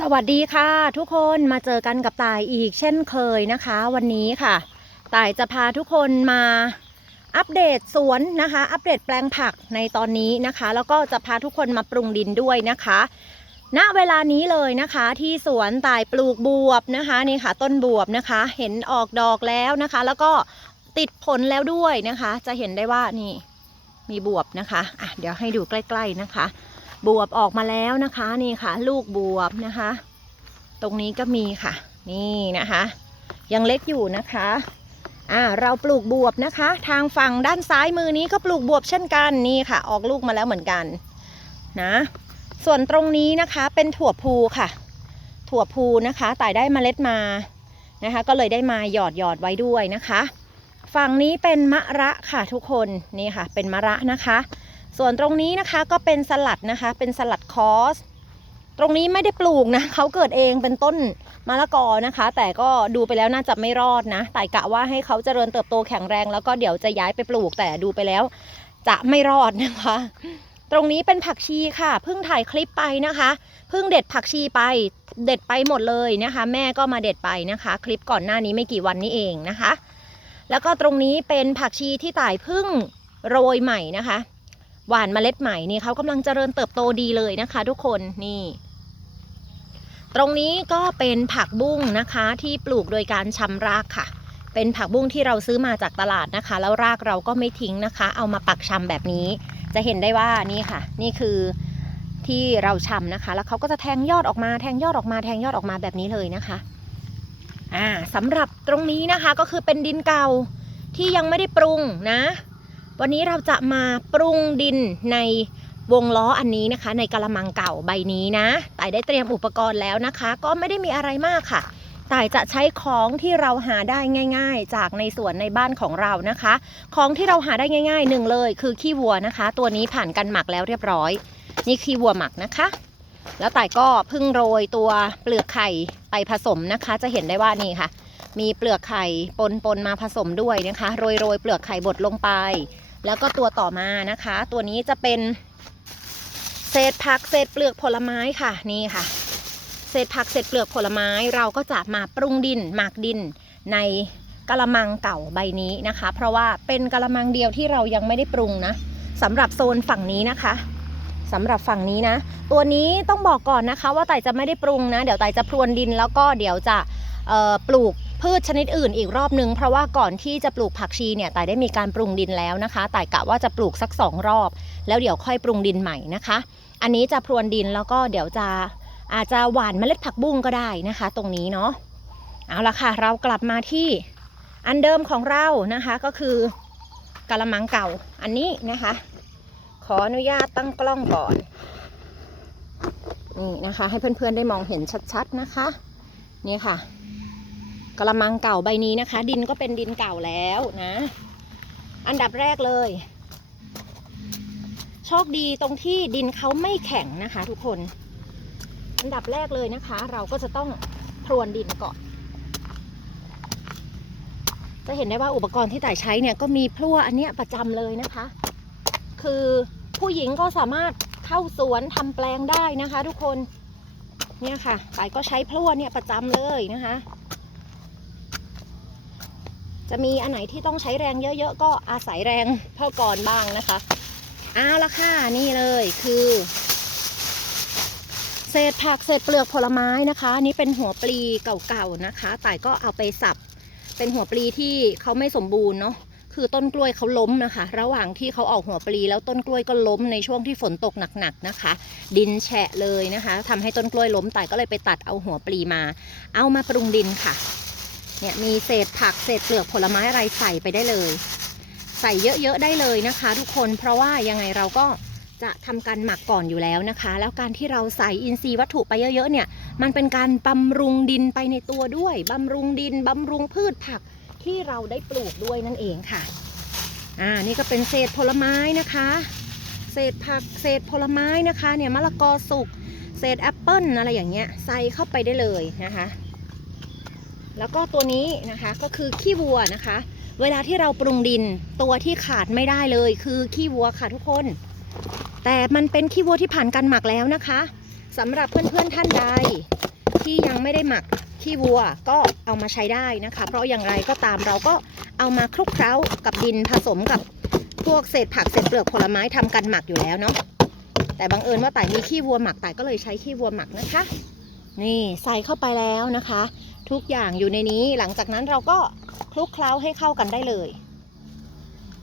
สวัสดีค่ะ ทุกคนมาเจอกันกับตายอีกเช่นเคยนะคะ วันนี้ค่ะตายจะพาทุกคนมาอัปเดตสวนนะคะ อัปเดตแปลงผักในตอนนี้นะคะ แล้วก็จะพาทุกคนมาปรุงดินด้วยนะคะณเวลานี้เลยนะคะที่สวนตายปลูกบวบนะคะนี่ค่ะ ต้นบวบนะคะ เห็นออกดอกแล้วนะคะ แล้วก็ติดผลแล้วด้วยนะคะ จะเห็นได้ว่านี่มีบวบนะคะอะเดี๋ยวให้ดูใกล้ ๆนะคะ บวบออกมาแล้วนะคะนี่ค่ะ ลูกบวบนะคะ ตรงนี้ก็มีค่ะ นี่นะคะ ยังเล็กอยู่นะคะอ่าเราปลูกบวบนะคะ ทางฝั่งด้านซ้ายมือนี้ก็ปลูกบวบเช่นกันนี่ค่ะ ออกลูกมาแล้วเหมือนกันนะส่วนตรงนี้นะคะเป็นถั่วพูค่ะ ถั่วพูนะคะต่ายได้เมล็ดมานะคะ ก็เลยได้มาหยอดหยอดไว้ด้วยนะคะ ฝั่งนี้เป็นมะระค่ะทุกคนนี่ค่ะ เป็นมะระนะคะ ส่วนตรงนี้นะคะก็เป็นสลัดนะคะ เป็นสลัดคอส ตรงนี้ไม่ได้ปลูกนะเขาเกิดเองเป็นต้นมะละกอนะคะ แต่ก็ดูไปแล้วน่าจะไม่รอดนะแต่กะว่าให้เขาเจริญเติบโตแข็งแรง แล้วก็เดี๋ยวจะย้ายไปปลูกแต่ดูไปแล้ว จะไม่รอดนะคะ ตรงนี้เป็นผักชีค่ะ เพิ่งถ่ายคลิปไปนะคะ เพิ่งเด็ดผักชีไป เด็ดไปหมดเลยนะคะ แม่ก็มาเด็ดไปนะคะ คลิปก่อนหน้านี้ไม่กี่วันนี้เองนะคะ แล้วก็ตรงนี้เป็นผักชีที่ต่ายเพิ่งโรยใหม่นะคะ หวานเมล็ดใหม่นี่เขากำลังเจริญเติบโตดีเลยนะคะ ทุกคนนี่ ตรงนี้ก็เป็นผักบุ้งนะคะที่ปลูกโดยการชำรากค่ะ เป็นผักบุ้งที่เราซื้อมาจากตลาดนะคะ แล้วรากเราก็ไม่ทิ้งนะคะ เอามาปักชำแบบนี้ จะเห็นได้ว่านี่ค่ะ นี่คือที่เราชำนะคะ แล้วเขาก็จะแทงยอดออกมาแทงยอดออกมาแทงยอดออกมาแบบนี้เลยนะคะอ่าสำหรับตรงนี้นะคะก็คือเป็นดินเก่าที่ยังไม่ได้ปรุงนะ วันนี้เราจะมาปรุงดินในวงล้ออันนี้นะคะ ในกระมังเก่าใบนี้นะต่ายได้เตรียมอุปกรณ์แล้วนะคะ ก็ไม่ได้มีอะไรมากค่ะต่ายจะใช้ของที่เราหาได้ง่าย ๆ จากในสวนในบ้านของเรานะคะ ของที่เราหาได้ง่ายๆหนึ่งเลย คือขี้วัวนะคะ ตัวนี้ผ่านการหมักแล้วเรียบร้อย นี่ขี้วัวหมักนะคะ แล้วต่ายก็เพิ่งโรยตัวเปลือกไข่ไปผสมนะคะ จะเห็นได้ว่านี่ค่ะ มีเปลือกไข่ปนปนๆมาผสมด้วยนะคะ โรยโรยๆเปลือกไข่บดลงไป แล้วก็ตัวต่อมานะคะ ตัวนี้จะเป็น เศษผักเศษเปลือกผลไม้ค่ะนี่ค่ะ เศษผักเศษเปลือกผลไม้เราก็จะมาปรุงดินหมักดินในกะละมังเก่าใบนี้นะคะ เพราะว่าเป็นกะละมังเดียวที่เรายังไม่ได้ปรุงนะสำหรับโซนฝั่งนี้นะคะสำหรับฝั่งนี้นะ ตัวนี้ต้องบอกก่อนนะคะ ว่าไต่จะไม่ได้ปรุงนะ เดี๋ยวไต่จะพรวนดินแล้วก็เดี๋ยวจะปลูก พืชชนิดอื่นอีกรอบนึง เพราะว่าก่อนที่จะปลูกผักชีเนี่ยไต่ได้มีการปรุงดินแล้วนะคะไต่กะว่าจะปลูกสักสองรอบ แล้วเดี๋ยวค่อยปรุงดินใหม่นะคะ อันนี้จะพรวนดินแล้วก็เดี๋ยวจะอาจจะหว่านเมล็ดผักบุ้งก็ได้นะคะ ตรงนี้เนาะเอาละค่ะ เรากลับมาที่อันเดิมของเรานะคะก็คือกะละมังเก่าอันนี้นะคะ ขออนุญาตตั้งกล้องก่อนนี่นะคะ ให้เพื่อนๆได้มองเห็นชัดๆนะคะ นี่ค่ะ กะละมังเก่าใบนี้นะคะ ดินก็เป็นดินเก่าแล้วนะ อันดับแรกเลย โชคดีตรงที่ดินเขาไม่แข็งนะคะ ทุกคน อันดับแรกเลยนะคะ เราก็จะต้องพรวนดินก่อนจะเห็นได้ว่าอุปกรณ์ที่ต่ายใช้เนี่ยก็มีพลั่วอันเนี้ยประจำเลยนะคะ คือผู้หญิงก็สามารถเข้าสวนทำแปลงได้นะคะ ทุกคนเนี่ยค่ะต่ายก็ใช้พลั่วเนี่ยประจำเลยนะคะ จะมีอันไหนที่ต้องใช้แรงเยอะๆ ก็อาศัยแรงพ่อกรบ้างนะคะเอาละค่ะนี่เลยคือ เศษผักเศษเปลือกผลไม้นะคะ นี่เป็นหัวปลีเก่าๆนะคะแต่ก็เอาไปสับ เป็นหัวปลีที่เขาไม่สมบูรณ์เนาะคือต้นกล้วยเขาล้มนะคะ ระหว่างที่เขาออกหัวปลีแล้วต้นกล้วยก็ล้มในช่วงที่ฝนตกหนักๆนะคะ ดินแฉะเลยนะคะทำให้ต้นกล้วยล้มแต่ก็เลยไปตัดเอาหัวปลีมา เอามาปรุงดินค่ะ เนี่ยมีเศษผักเศษเปลือกผลไม้อะไรใส่ไปได้เลย ใส่เยอะๆได้เลยนะคะ ทุกคนเพราะว่ายังไงเราก็จะทำการหมักก่อนอยู่แล้วนะคะ แล้วการที่เราใส่อินทรีย์วัตถุไปเยอะๆเนี่ยมันเป็นการบำรุงดินไปในตัวด้วยบำรุงดินบำรุงพืชผักที่เราได้ปลูกด้วยนั่นเองค่ะอ่านี่ก็เป็นเศษผลไม้นะคะ เศษผักเศษผลไม้นะคะเนี่ยมะละกอสุกเศษแอปเปิ้ลอะไรอย่างเงี้ยใส่เข้าไปได้เลยนะคะ แล้วก็ตัวนี้นะคะก็คือขี้วัวนะคะ เวลาที่เราปรุงดินตัวที่ขาดไม่ได้เลย คือขี้วัวค่ะทุกคน แต่มันเป็นขี้วัวที่ผ่านการหมักแล้วนะคะสำหรับเพื่อนๆท่านใด ที่ยังไม่ได้หมักขี้วัวก็เอามาใช้ได้นะคะ เพราะอย่างไรก็ตามเราก็เอามาคลุกเคล้ากับดินผสมกับพวกเศษผักเศษเปลือกผลไม้ทำกันหมักอยู่แล้วเนาะแต่บังเอิญว่าต่ายมีขี้วัวหมักต่ายก็เลยใช้ขี้วัวหมักนะคะ นี่ใส่เข้าไปแล้วนะคะ ทุกอย่างอยู่ในนี้ หลังจากนั้นเราก็คลุกเคล้าให้เข้ากันได้เลย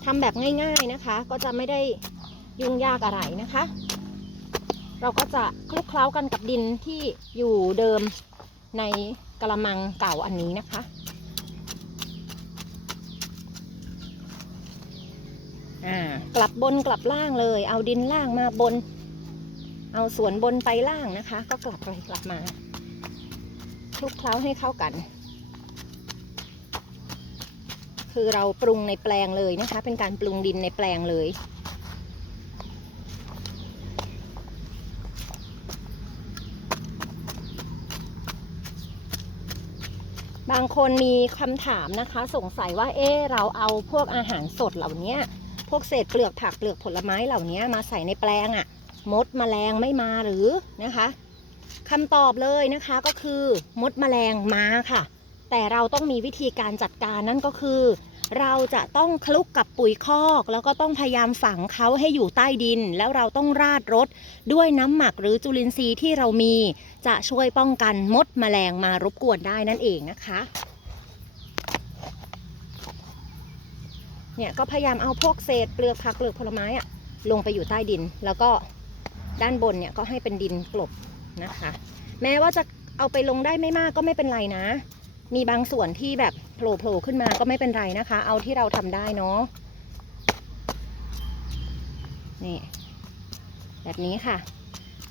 ทำแบบง่าย ๆนะคะ ก็จะไม่ได้ยุ่งยากอะไรนะคะ เราก็จะคลุกเคล้ากันกับดินที่อยู่เดิมในกระมังเก่าอันนี้นะคะอ่ากลับบนกลับล่างเลย เอาดินล่างมาบน เอาส่วนบนไปล่างนะคะ ก็กลับไปกลับมา คลุกเคล้าให้เข้ากัน คือเราปรุงในแปลงเลยนะคะ เป็นการปรุงดินในแปลงเลยบางคนมีคำถามนะคะ สงสัยว่าเอ๊เราเอาพวกอาหารสดเหล่านี้พวกเศษเปลือกผักเปลือกผลไม้เหล่านี้มาใส่ในแปลงอะ่ะ มดแมลงไม่มาหรือนะคะ คำตอบเลยนะคะก็คือมดแมลงมาค่ะ แต่เราต้องมีวิธีการจัดการนั่นก็คือ เราจะต้องคลุกกับปุ๋ยคอก แล้วก็ต้องพยายามฝังเขาให้อยู่ใต้ดิน แล้วเราต้องราดรถด้วยน้ำหมักหรือจุลินทรีย์ที่เรามี จะช่วยป้องกันมดแมลงมารบกวนได้นั่นเองนะคะเนี่ยก็พยายามเอาพวกเศษเปลือกผักเปลือกผลไม้อะลงไปอยู่ใต้ดิน แล้วก็ด้านบนเนี่ยก็ให้เป็นดินกลบ นะคะ แม้ว่าจะเอาไปลงได้ไม่มากก็ไม่เป็นไรนะ มีบางส่วนที่แบบโผล่โผล่ขึ้นมาก็ไม่เป็นไรนะคะ เอาที่เราทำได้เนาะนี่แบบนี้ค่ะ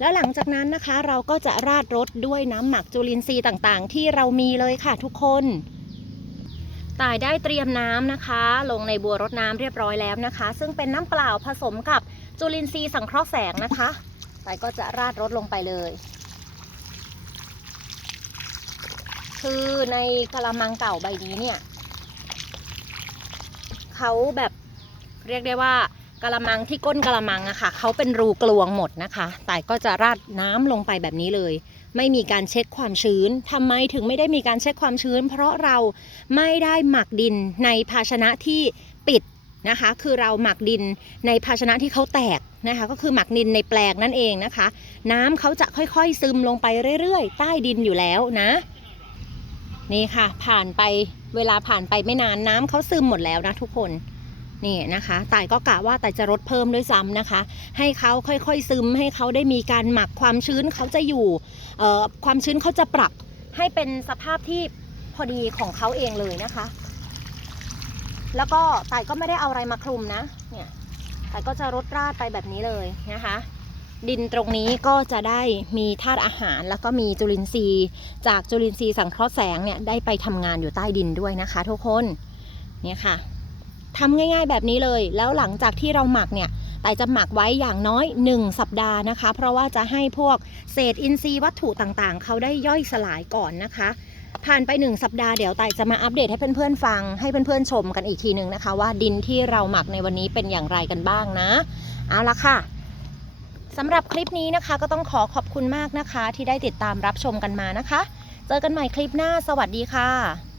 แล้วหลังจากนั้นนะคะ เราก็จะราดรสด้วยน้ำหมักจุลินทรีย์ต่างๆ ที่เรามีเลยค่ะทุกคนตายได้เตรียมน้ำนะคะ ลงในบัวรดน้ำเรียบร้อยแล้วนะคะ ซึ่งเป็นน้ำเปล่าผสมกับจุลินทรีย์สังเคราะห์แสงนะคะตายก็จะราดรสลงไปเลย คือในกระมังเก่าใบนี้เนี่ยเขาแบบเรียกได้ว่ากระมังที่ก้นกระมังอะค่ะเขาเป็นรูกลวงหมดนะคะ แต่ก็จะราดน้ำลงไปแบบนี้เลย ไม่มีการเช็คความชื้นทำไมถึงไม่ได้มีการเช็คความชื้น เพราะเราไม่ได้หมักดินในภาชนะที่ปิดนะคะ คือเราหมักดินในภาชนะที่เขาแตกนะคะ ก็คือหมักดินในแปลงนั่นเองนะคะ น้ำเขาจะค่อยๆซึมลงไปเรื่อยๆ ใต้ดินอยู่แล้วนะ นี่ค่ะ ผ่านไปเวลาผ่านไปไม่นานน้ำเขาซึมหมดแล้วนะทุกคนนี่นะคะต่ายก็กะว่าแต่จะลดเพิ่มด้วยซ้ำนะคะ ให้เขาค่อยๆซึมให้เขาได้มีการหมักความชื้นเขาจะอยู่เอ่อความชื้นเขาจะปรับให้เป็นสภาพที่พอดีของเขาเองเลยนะคะ แล้วก็ต่ายก็ไม่ได้เอาอะไรมาคลุมนะเนี่ยต่ายก็จะรดราดไปแบบนี้เลยนะคะ ดินตรงนี้ก็จะได้มีธาตุอาหาร แล้วก็มีจุลินทรีย์ จากจุลินทรีย์สังเคราะห์แสงเนี่ยได้ไปทำงานอยู่ใต้ดินด้วยนะคะ ทุกคนเนี่ยค่ะทำง่ายๆแบบนี้เลย แล้วหลังจากที่เราหมักเนี่ยแต่จะหมักไว้อย่างน้อย 1 สัปดาห์นะคะ เพราะว่าจะให้พวกเศษอินทรีย์วัตถุต่างๆ เขาได้ย่อยสลายก่อนนะคะ ผ่านไป 1 สัปดาห์เดี๋ยวไต่จะมาอัปเดตให้เพื่อนๆฟัง ให้เพื่อนๆชมกันอีกทีหนึ่งนะคะ ว่าดินที่เราหมักในวันนี้เป็นอย่างไรกันบ้างนะ เอาละค่ะ สำหรับคลิปนี้นะคะ ก็ต้องขอขอบคุณมากนะคะ ที่ได้ติดตามรับชมกันมานะคะ เจอกันใหม่คลิปหน้า สวัสดีค่ะ